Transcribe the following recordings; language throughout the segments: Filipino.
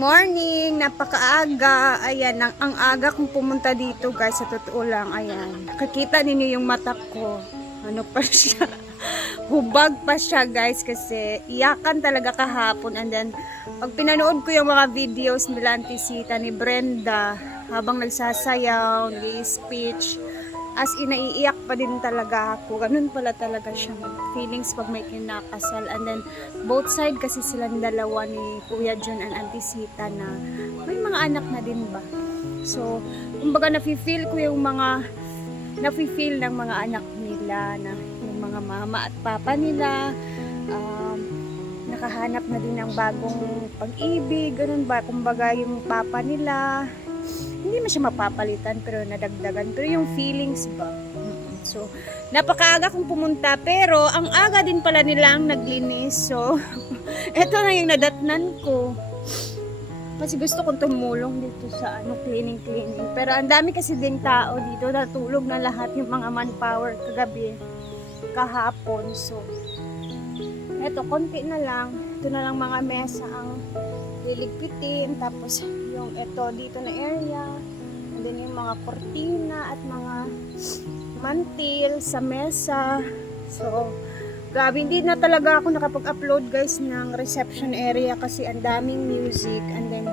Morning, napakaaga. Ayan, ang, ang aga kong pumunta dito guys, sa totoo lang. Ayan, nakikita ninyo yung mata ko. Ano pa siya? Hubag pa siya guys kasi iyakan talaga kahapon. And then, pag pinanood ko yung mga videos nila Auntie Sita ni Brenda habang nagsasayaw, nag-speech, as in, naiiyak pa din talaga ako. Ganun pala talaga siya feelings pag may kinakasal. And then, both side kasi silang dalawa ni Kuya John and Auntie Sita na may mga anak na din ba. So, kumbaga nafe-feel ko yung mga nafe-feel ng mga anak nila na yung mga mama at papa nila um, nakahanap na din ng bagong pag-ibig, ganun ba, kumbaga yung papa nila hindi man siya mapapalitan pero nadagdagan. Pero yung feelings ba? So napakaaga kong pumunta pero ang aga din pala nilang naglinis. So eto na yung nadatnan ko. Kasi gusto kong tumulong dito sa ano cleaning cleaning. Pero ang dami kasi ding tao dito natulog na lahat yung mga manpower kagabi kahapon. So eto konti na lang. Ito na lang mga mesa ang liligpitin tapos yung eto dito na area. And then yung mga kortina at mga mantil sa mesa. So grabe hindi na talaga ako nakapag-upload guys ng reception area kasi ang daming music. And then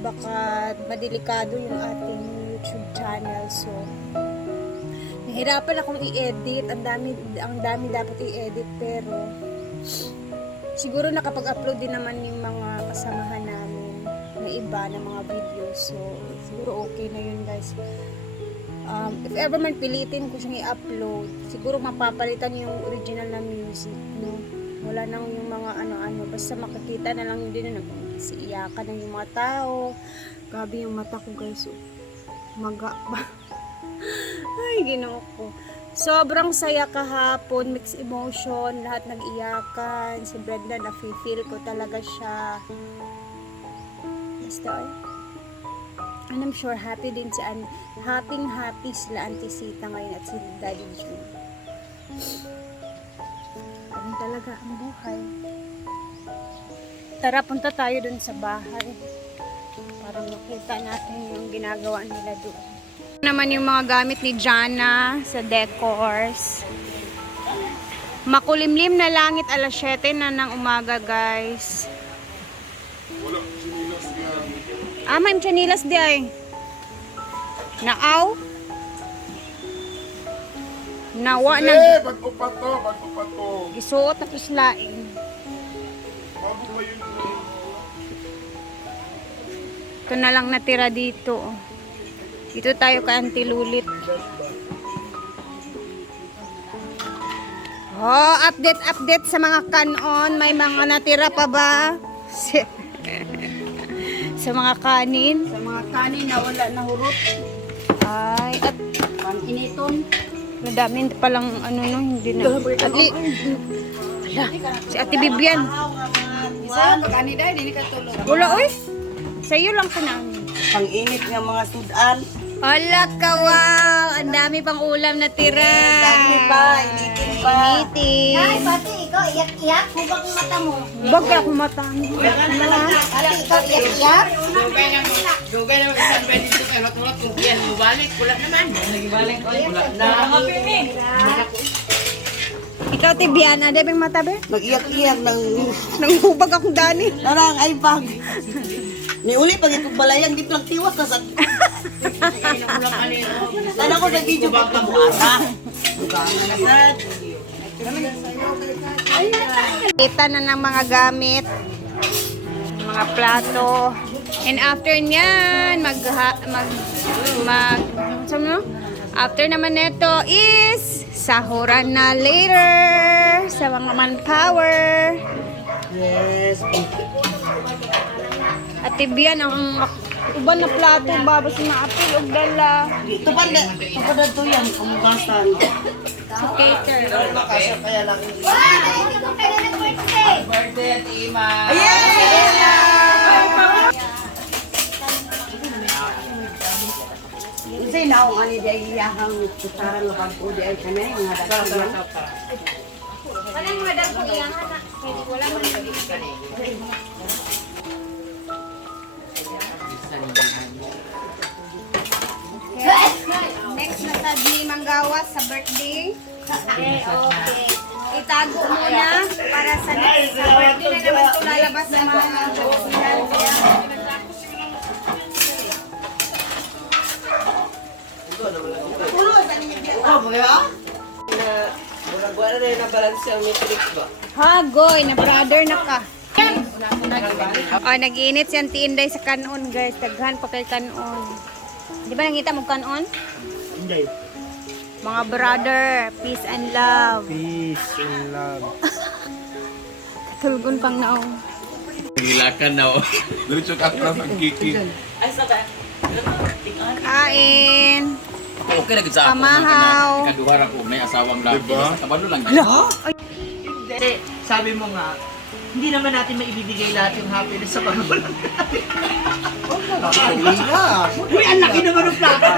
baka madelikado yung ating YouTube channel. So nahirapan akong i-edit. Ang dami ang dami dapat i-edit pero siguro nakapag-upload din naman yung mga kasamahan na iba na mga videos. So, siguro okay na yun guys. Um, if ever man pilitin ko siyang i-upload, siguro mapapalitan yung original na music, no? Wala nang yung mga ano-ano, basta makikita na lang din na si iyakan ng yung mga tao. Grabe yung mata ko guys. Oh. Maga pa. Ay, ginoo ko. Sobrang saya kahapon, mixed emotion, lahat nag-iyakan. Si Brenda, nafe-feel ko talaga siya. Basta, ay. And I'm sure happy din si An happy happy sila Auntie Sita ngayon at si Daddy June. Ganun talaga ang buhay. Tara, punta tayo dun sa bahay. Para makita natin yung ginagawa nila doon naman yung mga gamit ni Jana sa decors. Makulimlim na langit alas 7 na ng umaga, guys. Ah, may chanilas di ay. Naaw? Nawa na Eh, ba't mo pa to? Ba't mo pa to? gisuot na puslain. Bago pa yun. Ito na lang natira dito. Dito tayo kay Auntie Lulit. Oh, update update sa mga kanon. May mga natira pa ba? Sa mga kanin. Sa mga kanin na wala na hurot, Ay, at pang initon. nadami palang ano no, hindi na. At li- Ala, si Ate Bibian. Sa pag ani dai dili ka tulog. Wala, oy. Sa iyo lang ka namin. Pang init nga mga sudan. Ala ka, wow! Ang dami pang ulam na tira. Dami pa, initin pa. Initin. Ay, pati ikaw iyak-iyak, hubak ang mata mo. Bag ka kumatang. Pati ikaw iyak-iyak. Dugay naman isang pwede dito kayo matulog kung yan bumalik. Wala naman. Nagibalik ko. Wala na. Ikaw, Tibian, ada bang mata ba? Nag-iyak-iyak ng Nanghubag akong dani. narang ay bag. Ni uli pag itong balayan di lang tiwas na sa Tana ko sa video pag kabuata. Dugangan na sad. Kita na ng mga gamit. Mga plato. And after niyan, mag, mag, mag, mo? After naman neto is sahuran na later sa mga manpower. Yes. At tibiyan ang uban na plato babas na apil og dala Ito pa na, ito pa na to yan, kumukasan. sa cater. Kasya kaya lang. Birthday at Ima. Kasi naong ani di ay iyahang tutaran nga pag udi ay kanay nga daghan. Kanang mga dagko iyan na. Kaya wala man agawas sa birthday. Okay, okay. Itago muna para sa next sa birthday na naman ito lalabas sa mga Wala na yung balance yung matrix ba? Hagoy, na brother na ka. Oh, nag-iinit siyang tinday sa kanon, guys. Taghan pa kay kanon. Di ba nakita mo kanon? Hindi. Mga brother, peace and love. Peace and love. Tulgon pang naong. Hilakan na oh. Diretso ka atras ang kiki. Kain. Ako okay na gid sa ako. Pamahaw. Ikaduhara ko may asawang laki. Diba? Sa kabalo lang. Hindi, sabi mo nga, hindi naman natin maibibigay lahat yung happiness sa pagkakulang natin. Uy, ang laki naman ng plato.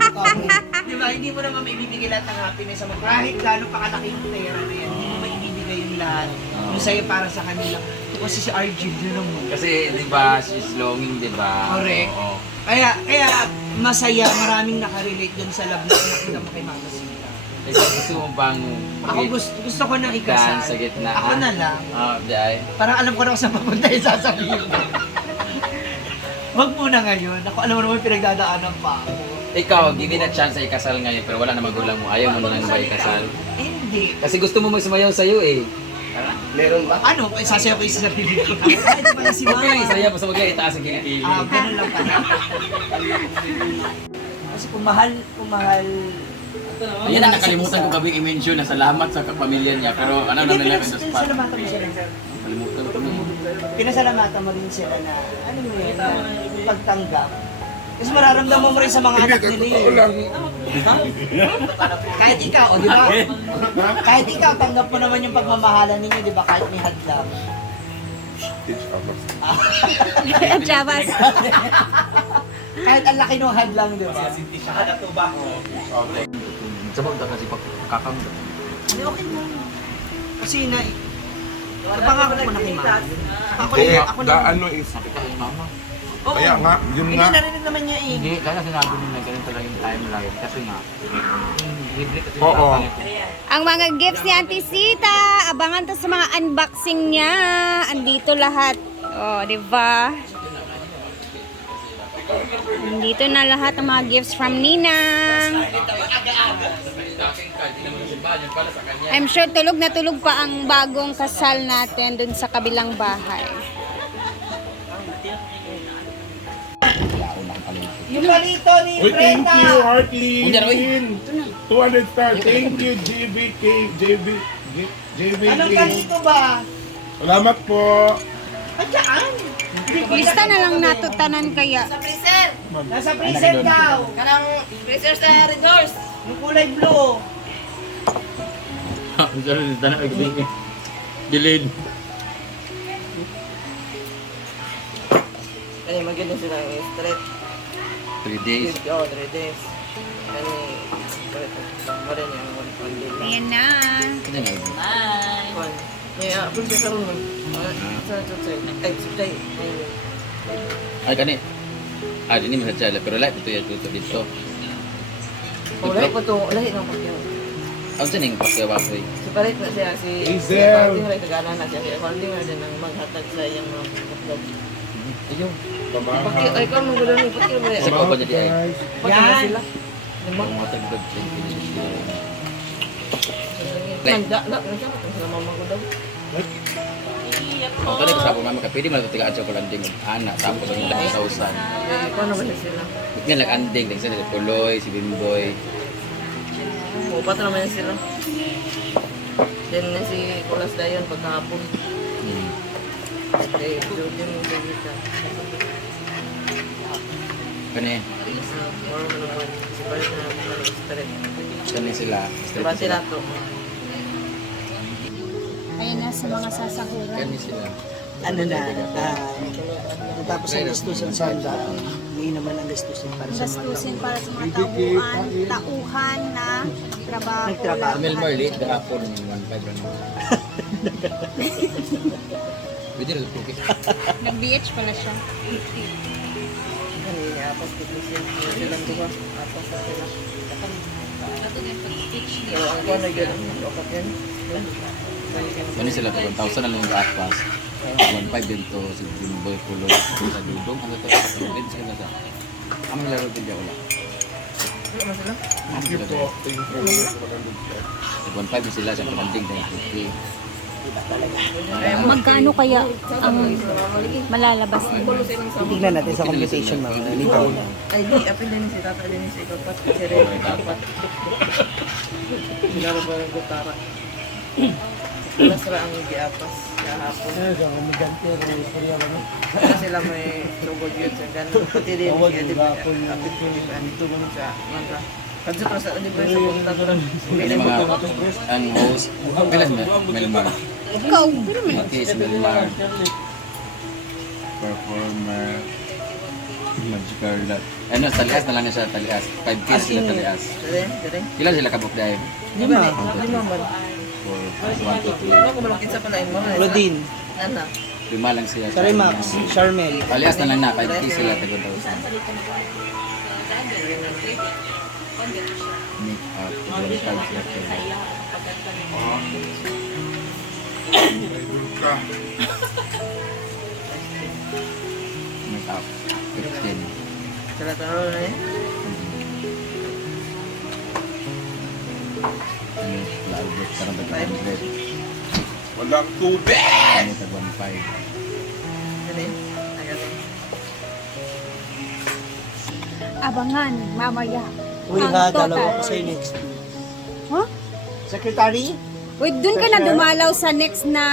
Di ba, hindi mo naman maibibigay lahat ng happiness sa mga kahit gaano pa kalaki yung pera na yan, hindi mo maibibigay yung lahat. Yung sa'yo para sa kanila. Ito kasi si Arjun, yun ang Kasi di ba she's longing di ba? Correct. Oo. Kaya, kaya masaya, maraming nakarelate dun sa love na nakita mo kay Mama Sita. Ikaw gusto mo bang Ako gusto, gusto ko nang ikasal. Sa gitna, Ako na lang. Ah, di ay. Parang alam ko na kung saan papunta yung sasabihin. Wag muna ngayon. Ako alam mo naman pinagdadaanan pa ako. Ikaw, given a chance sa ikasal ngayon pero wala na magulang mo. Ayaw mo na lang ba ikasal? Hindi. Kasi gusto mo magsumayaw sa'yo eh. Meron ba? Ano? Sasayaw ko yung sa sarili ko. Ay, di ba si Mama? Okay, saya basta wag lang itaas ang kilikili. Ah, ganun lang pala. Kasi kung mahal, kung mahal... Ayan ang nakalimutan ko gabi i-mention na salamat sa kapamilya niya pero ano na nangyari sa spot. pinasalamatan mo sila. Nakalimutan ko na. Pinasalamatan mo rin sila na, ano mo yun, na pagtanggap. Kasi mararamdaman mo rin sa mga Hindi, anak nila totoo eh. lang. Kahit ikaw, o di ba? Kahit ikaw, tanggap mo naman yung pagmamahalan ninyo, di ba? Kahit may hadlang. Chavas. Kahit ang laki ng hadlang, di ba? Sabag ta kasi kakang. Hindi, okay mo. Kasi na, napangako ko na kay Mama. Ako, Kaya, ako na. ano is, Mama. Oo. kaya nga, yun Hindi, nga. narinig naman niya eh. Hindi, kaya sinabi nila ganito lang yung timeline kasi nga libre kasi Oo. Ang mga gifts ni Auntie Sita, abangan to sa mga unboxing niya. Andito lahat. Oh, di ba? Andito na lahat ng mga gifts from Ninang. I'm sure tulog na tulog pa ang bagong kasal natin dun sa kabilang bahay. Yung palito ni Uy, thank Brenda. you, Hartley. Unya, Roy. Lin. 200 star. Thank you, JBK. JB, JBK. Anong palito ba? Salamat po. At saan? Lista na lang nato tanan kaya. Nasa freezer daw. Kanang freezer sa red doors. Yung kulay blue. Sorry, tanong ko bigay. Gilid. Kani maganda sila yung straight. 3 days. Oh, 3 days. Kani Marin yung one one day. Ayan na. Kanya nga. One. Yeah, apun siya karon man. Sa sa sa. Ay, sa. Ay kani. Ah, dini mo sa pero live ito yan dito dito. Wala pa to, lahi nang pagyaw. Ang sa ning pakyawa ko. Separate na siya si Hazel. Accounting rin kagana na siya. Si accounting rin din ang maghatag sa iyang mga kaplog. Pamahaw. Pati, ay ko mong gulo ni pati mo. Kasi ko ba jadi ay. Yan. sila. Ang mga tagdag. Nanda, na, nasa ko sila mama ko daw. Ang kanay ko sa mama ka pwede man tigaan sa kulanding ana tapos ang dahil sa usan. Paano ba sila? Nga lang anding din sa si Puloy, si Bimboy. Upat naman sila. Then si Kulas Dayon pagkahapon. Straight. kani sila. Diba sila to? Ayan na sa mga sasahuran. Kani sila. Ano na, ah, tapos ang gastusin sa handa, hindi naman ang gastusin para sa mga Gastusin para sa mga tauhan, tauhan na trabaho. Nagtrabaho. Mel Marley, gahapon yung 1.5 rin. Pwede rin sa cookies. Nag-BH pala siya. Kanina, apas ko siya. Silang diba? Apas na sila. Pero ang kuha na yun, ang dapat yan. Kani sila ko 1,000 na lang yung atpas. 1,500 din to sa Jimboy Kulo sa Dudong hanggang to sa din sila sa. Amo laro din diya wala. Wala man sila. Thank you. 1,500 sila sa kamanding na 50. Magkano kaya ang malalabas nito? Tignan natin sa computation mga ligaw. Ay, di, apin din si Tata din si Kapat. Si Ren, Kapat. Sinara ba ng gutara? Alas ra ang giapas kahapon. Kasi sila may tugod yun sa ganun. Pati din si Adib. Apit anito mo sa mata. Kadto to sa Adib sa punta ko rin. Kani mga ang host pila na Melmar. Ikaw, pero may Matis Melmar. Performer Magical Lot. Ano, talias na lang siya, talias. 5K sila talias. Dire, dire. Kila sila kabuk dahil? Lima. Lima man. For 1 to 3. Ano ko malakit sa pala mo? Rodin, Ano? Lima lang siya. Sarimax, Charmel. Alias na lang na, 5K sila tago daw sa make up, 1.5 sila tago. Idol ka. Make up, 15. Sala taro na. Ano, laabot, karang tago 100. Walang tubig. Ano, tago 1.5. Ano? Ayun. abangan mamaya. Uy, ha, dalawa ko sa'yo next. Huh? Secretary? Wait, dun ka na dumalaw sa next na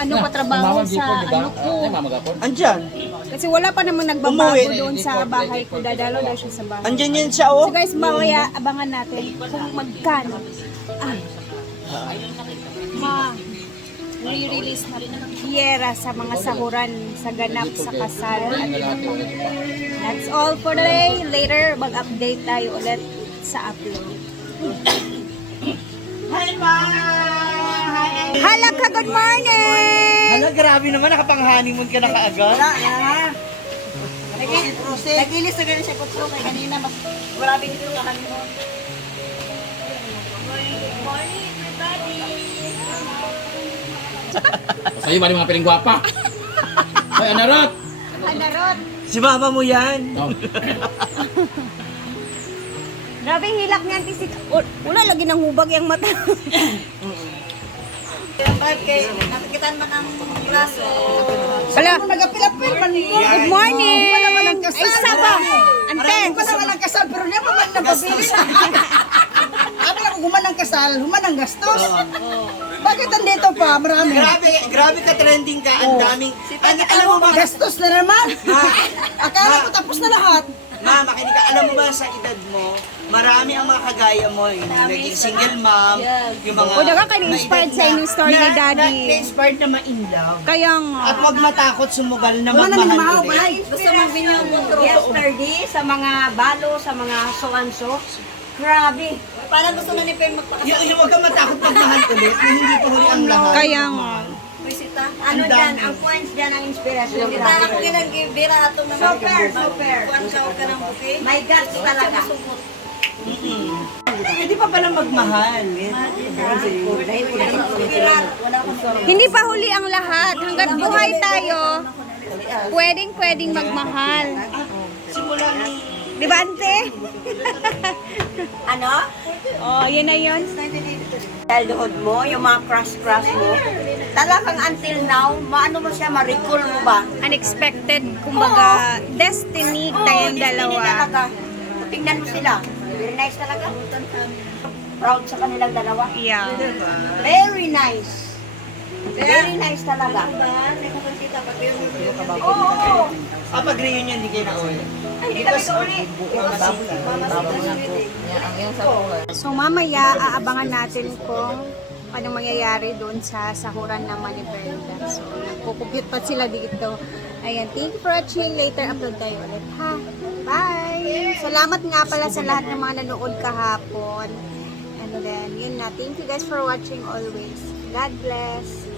ano patrabaho sa ano ko. Mamagapon. Andyan. Kasi wala pa namang nagbabago Umuwi. doon sa bahay ko. Dadalo daw siya sa bahay. Andyan yan siya, So oh. guys, mamaya abangan natin kung magkano. Ah. Ma, re-release na rin Kiera sa mga sahuran sa ganap sa kasal. At That's all for today. Later, mag-update tayo ulit sa upload. Hi, Ma! Hi, Hala ka, good morning! Hala, grabe naman, nakapang-honeymoon ka na kaagad. Nagilis na ganun siya kutso kay kanina mas grabe dito ka honeymoon. Sa'yo, mali mga piling gwapa. Ay, anarot! Anarot! Si mama mo yan. No. Grabe hilak niyan tisik. Wala lagi ng hubag yung mata. Nakikita man ang braso. Hala. Nagapilapil man Good morning. Wala man ang kasal. Ay saba. Ante. Wala man ang kasal pero niya pa man nababili. Ako lang human ang kasal, human ang gastos. Bakit andito pa? Marami. Grabe, grabe ka trending ka. Ang daming... Ang, alam mo ba, Gastos na naman. Akala ko tapos na lahat. Ma, makinig ka. Alam mo ba sa edad mo, marami ang mga kagaya mo, yung naging single mom, yung mga... O, daga ka na-inspired na- sa inyong story ni Daddy. Na, na-inspired na ma-in love. Kaya nga. At huwag matakot sumugal na Wala na magmahal minamahaw ulit. ba? Gusto mong binyong yesterday sa mga balo, sa mga so-and-so. Grabe. Parang gusto na ni Pem magpakasal. Yung, yung huwag kang matakot magmahal ulit, na hindi pa huli ang lahat. Kaya nga. Bisita. Ano Ang dyan, ang points dyan ang inspirasyon. Kita ako ginag-ibira atong mga super, super. Kuwan ka ka ng buki. My God, talaga. Hindi pa pala magmahal. Hindi pa huli ang lahat. Hanggat buhay tayo, pwedeng pwedeng magmahal. Simula nung Di ba, ante? Ano? oh, yun na yun. Childhood mo, yung mga crush-crush mo. Talagang until now, maano mo siya, ma-recall mo ba? Unexpected, kumbaga, destiny tayong destiny dalawa. talaga. Tingnan mo sila. Very nice talaga. Proud sa kanilang dalawa. Yeah. Very nice. Very nice talaga. Oo. Ah, pag reunion, hindi kayo na uwi. Hindi kami kauli. So mamaya aabangan natin kung anong mangyayari doon sa sahuran ng Maniverda. So nagkukumpute pa sila dito. Ayan, thank you for watching. Later upload tayo ulit ha. Bye! Salamat nga pala sa lahat ng mga nanood kahapon. And then, yun na. Thank you guys for watching always. God bless.